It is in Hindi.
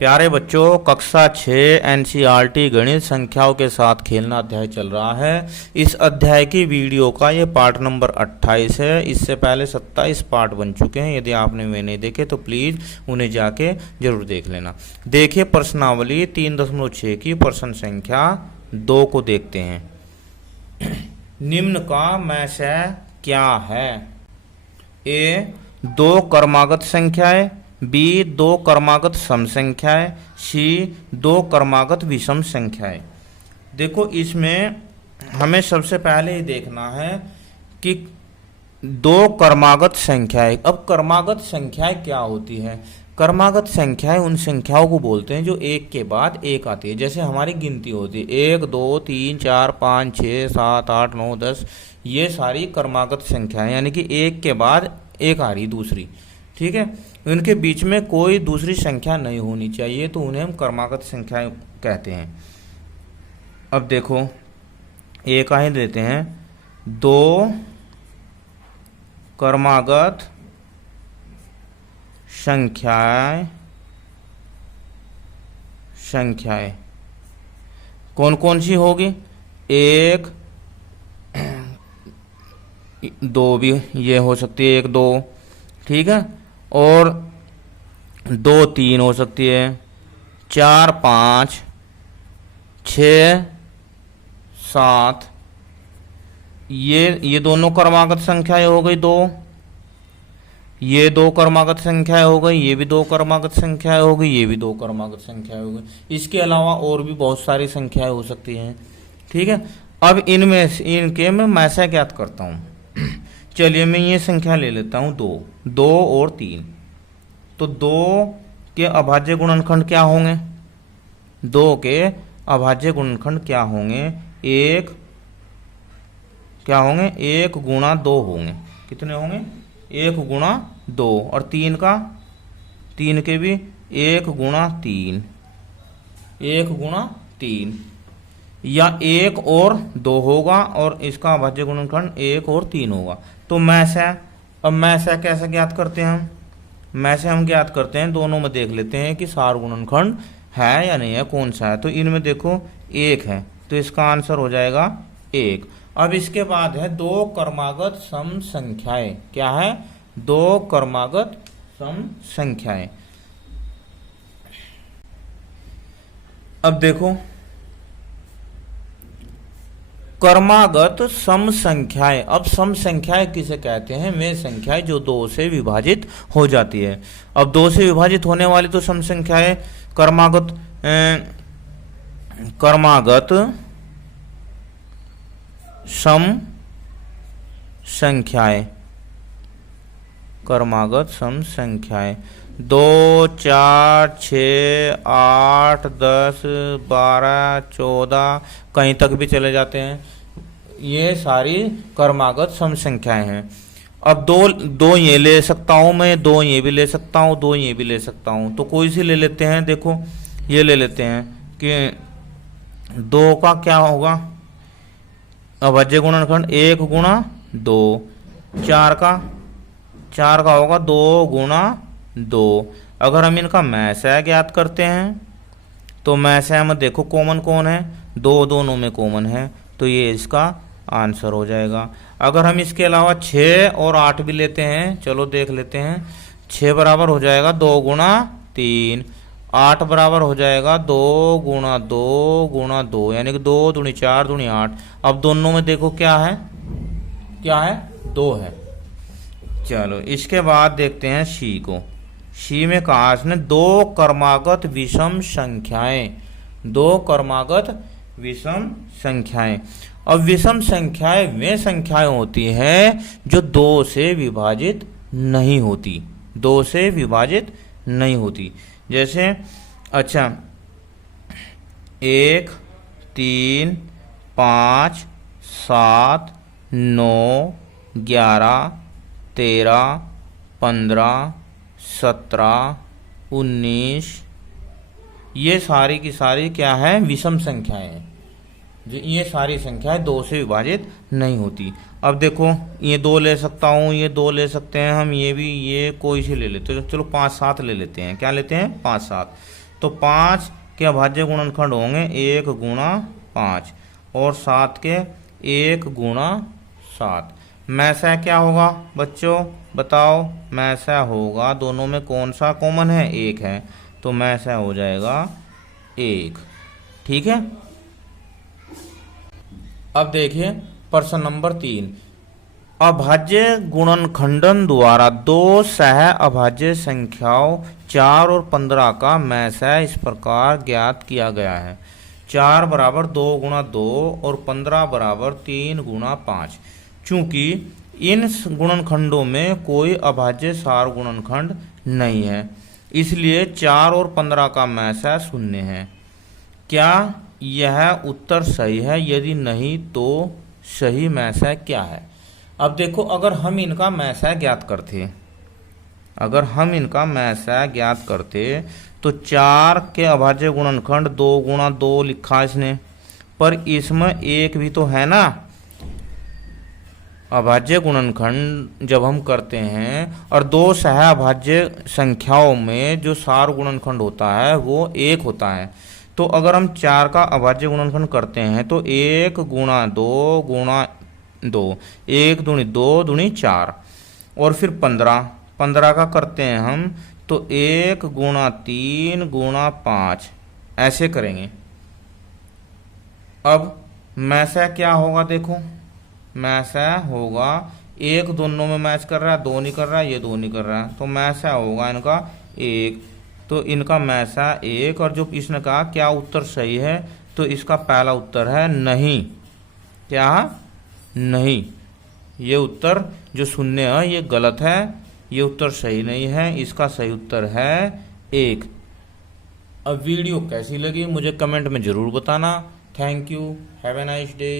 प्यारे बच्चों, कक्षा 6 एनसीईआरटी गणित संख्याओं के साथ खेलना अध्याय चल रहा है। इस अध्याय की वीडियो का ये पार्ट नंबर 28 है। इससे पहले 27 पार्ट बन चुके हैं। यदि आपने वे नहीं देखे तो प्लीज़ उन्हें जाके जरूर देख लेना। देखिए प्रश्नावली 3.6 की प्रश्न संख्या 2 को देखते हैं। निम्न का में से क्या है? ए 2 क्रमागत संख्याएं, बी 2 क्रमागत सम संख्याएं, सी 2 क्रमागत विषम संख्याएं। देखो इसमें हमें सबसे पहले ही देखना है कि 2 क्रमागत संख्याएं। अब क्रमागत संख्याएं क्या होती है? क्रमागत संख्याएं उन संख्याओं को बोलते हैं जो एक के बाद एक आती है। जैसे हमारी गिनती होती है 1 2 3 4 5 6 7 8 9 10, ये सारी क्रमागत संख्याएं, यानी कि एक के बाद एक आ रही दूसरी। ठीक है, उनके बीच में कोई दूसरी संख्या नहीं होनी चाहिए, तो उन्हें हम क्रमागत संख्याएं कहते हैं। अब देखो एक ही देते हैं 2 क्रमागत संख्याएं कौन कौन सी होगी? 1 2 भी ये हो सकती है, 1 2, ठीक है, और 2 3 हो सकती है, 4 5 6 7, ये दोनों क्रमागत संख्याएं हो गई 2, ये 2 क्रमागत संख्याएं हो गई, ये भी 2 क्रमागत संख्याएं हो गई, ये भी 2 क्रमागत संख्याएं हो गई। इसके अलावा और भी बहुत सारी संख्याएं हो सकती हैं। ठीक है, अब इनके मैं से ज्ञात करता हूँ। चलिए मैं ये संख्या ले लेता हूँ 2 और 3। तो 2 के अभाज्य गुणनखंड क्या होंगे? 2 के अभाज्य गुणनखंड क्या होंगे? 1 क्या होंगे? 1 गुणा 2 होंगे। कितने होंगे? 1 गुणा 2। और 3 के भी 1 गुणा 3, 1 गुणा 3, या 1 और 2 होगा, और इसका अभाज्य गुणनखंड 1 और 3 होगा। तो मैं से, अब मैं से कैसे ज्ञात करते हैं हम? मैं से हम ज्ञात करते हैं, दोनों में देख लेते हैं कि सार गुणनखंड है या नहीं है, कौन सा है। तो इनमें देखो 1 है, तो इसका आंसर हो जाएगा 1। अब इसके बाद है 2 क्रमागत सम संख्याएं। क्या है? 2 क्रमागत सम संख्याएं। अब देखो क्रमागत सम संख्याएं। अब सम संख्याएं किसे कहते हैं? वे संख्याएं जो 2 से विभाजित हो जाती है। अब 2 से विभाजित होने वाली तो सम संख्याएं क्रमागत सम संख्याएं, क्रमागत सम संख्याएं 2 4 6 8 10 12 14 कहीं तक भी चले जाते हैं। ये सारी क्रमागत सम संख्याएं हैं। अब दो ये ले सकता हूं मैं, 2 ये भी ले सकता हूं, 2 ये भी ले सकता हूं। तो कोई सी ले लेते हैं। देखो ये ले लेते हैं कि 2 का क्या होगा अभाज्य गुणनखंड? 1 गुणा 2। 4 का होगा 2 गुणा 2। अगर हम इनका मैं से ज्ञात करते हैं तो मैं से में देखो कॉमन कौन है? 2 दोनों में कॉमन है, तो ये इसका आंसर हो जाएगा। अगर हम इसके अलावा 6 और 8 भी लेते हैं, चलो देख लेते हैं। 6 बराबर हो जाएगा 2 गुणा 3, 8 बराबर हो जाएगा 2 गुणा 2 गुणा 2, यानी कि 2 दूनी 4 दूनी 8। अब दोनों में देखो क्या है? 2 है। चलो इसके बाद देखते हैं सी को। सी में कहा इसने 2 क्रमागत विषम संख्याएं। 2 क्रमागत विषम संख्याएं। अब विषम संख्याएं वे संख्याएं होती हैं जो 2 से विभाजित नहीं होती। 2 से विभाजित नहीं होती। जैसे अच्छा 1 3 5 7 9 11 13 15 17 19, ये सारी की सारी क्या है? विषम संख्याएं हैं। ये सारी संख्याएं 2 से विभाजित नहीं होती। अब देखो ये 2 ले सकता हूँ, ये 2 ले सकते हैं हम, ये भी, ये कोई से ले लेते हैं। चलो 5 7 ले लेते हैं। क्या लेते हैं? 5 7। तो 5 के अभाज्य गुणनखंड होंगे 1 गुणा 5 और 7 के 1 गुणा 7। में से क्या होगा बच्चों बताओ? में से होगा, दोनों में कौन सा कॉमन है? 1 है, तो में से हो जाएगा 1। ठीक है। अब देखिए प्रश्न नंबर 3। अभाज्य गुणनखंडन द्वारा दो सह अभाज्य संख्याओं 4 और 15 का में से इस प्रकार ज्ञात किया गया है। 4 बराबर 2 गुणा 2 और 15 बराबर 3 गुणा 5। चूंकि इन गुणनखंडों में कोई अभाज्य सार गुणनखंड नहीं है, इसलिए 4 और 15 का में से शून्य है। क्या यह उत्तर सही है? यदि नहीं तो सही में से क्या है? अब देखो, अगर हम इनका में से ज्ञात करते तो 4 के अभाज्य गुणनखंड 2 गुणा 2 लिखा इसने, पर इसमें 1 भी तो है ना। अभाज्य गुणनखंड जब हम करते हैं और दो सह अभाज्य संख्याओं में जो सार गुणनखंड होता है वो 1 होता है। तो अगर हम 4 का अभाज्य गुणनखंड करते हैं तो 1 गुणा 2 गुणा 2, 1 दूनी 2 दूनी 4, और फिर 15 का करते हैं हम तो 1 गुणा 3 गुणा 5, ऐसे करेंगे। अब में से क्या होगा? देखो में से होगा 1 दोनों में मैच कर रहा है, 2 नहीं कर रहा है, ये 2 नहीं कर रहा है, तो में से होगा इनका 1, तो इनका में से 1। और जो इसने कहा क्या उत्तर सही है, तो इसका पहला उत्तर है नहीं। क्या? नहीं। ये उत्तर जो शून्य है ये गलत है, ये उत्तर सही नहीं है, इसका सही उत्तर है 1। अब वीडियो कैसी लगी मुझे कमेंट में ज़रूर बताना। Thank you, have a nice day.